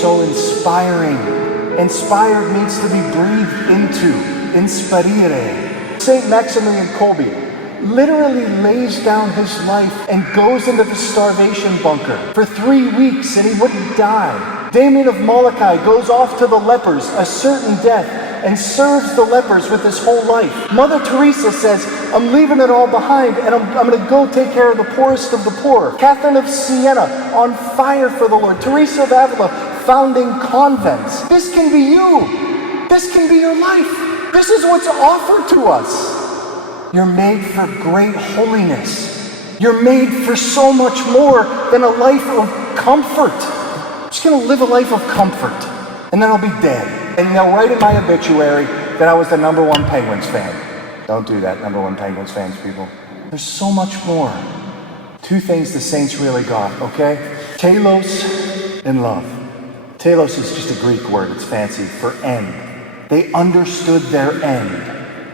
so inspiring. Inspired means to be breathed into, inspirire. St. Maximilian Kolbe literally lays down his life and goes into the starvation bunker for 3 weeks and he wouldn't die. Damien of Molokai goes off to the lepers, a certain death, and serves the lepers with his whole life. Mother Teresa says, I'm leaving it all behind and I'm going to go take care of the poorest of the poor. Catherine of Siena, on fire for the Lord. Teresa of Avila, founding convents. This can be you. This can be your life. This is what's offered to us. You're made for great holiness. You're made for so much more than a life of comfort. I'm just going to live a life of comfort, and then I'll be dead. And they'll write in my obituary that I was the #1 Penguins fan. Don't do that, #1 Penguins fans, people. There's so much more. 2 things the saints really got, okay? Telos and love. Telos is just a Greek word, it's fancy, for end. They understood their end.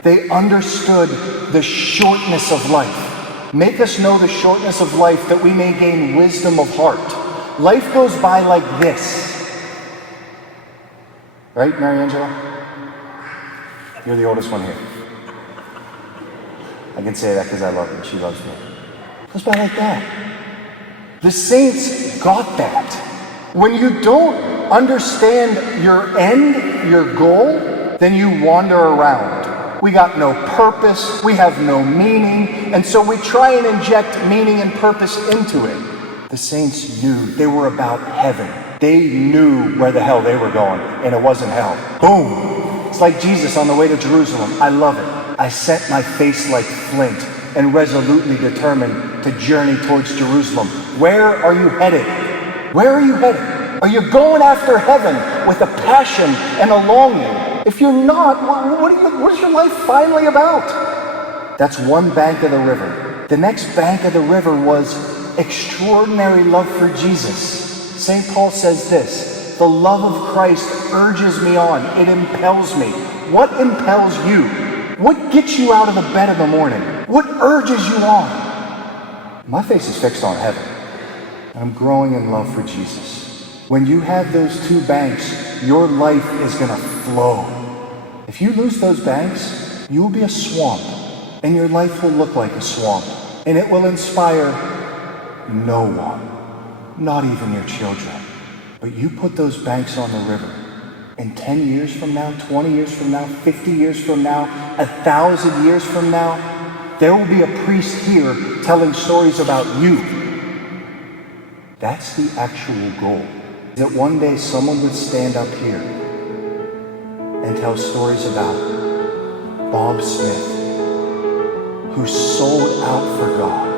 They understood the shortness of life. Make us know the shortness of life that we may gain wisdom of heart. Life goes by like this. Right, Mary Angela? You're the oldest one here. I can say that because I love her. She loves me. It goes by like that. The saints got that. When you don't understand your end, your goal, then you wander around. We got no purpose, we have no meaning, and so we try and inject meaning and purpose into it. The saints knew they were about heaven. They knew where the hell they were going, and it wasn't hell. Boom! It's like Jesus on the way to Jerusalem. I love it. I set my face like flint and resolutely determined to journey towards Jerusalem. Where are you headed? Where are you headed? Are you going after heaven with a passion and a longing? If you're not, what is your life finally about? That's one bank of the river. The next bank of the river was extraordinary love for Jesus. St. Paul says this, the love of Christ urges me on, it impels me. What impels you? What gets you out of the bed in the morning? What urges you on? My face is fixed on heaven. I'm growing in love for Jesus. When you have those 2 banks, your life is going to flow. If you lose those banks, you will be a swamp, and your life will look like a swamp, and it will inspire no one, not even your children. But you put those banks on the river, and 10 years from now, 20 years from now, 50 years from now, 1,000 years from now, there will be a priest here telling stories about you. That's the actual goal. That one day someone would stand up here and tell stories about Bob Smith, who sold out for God.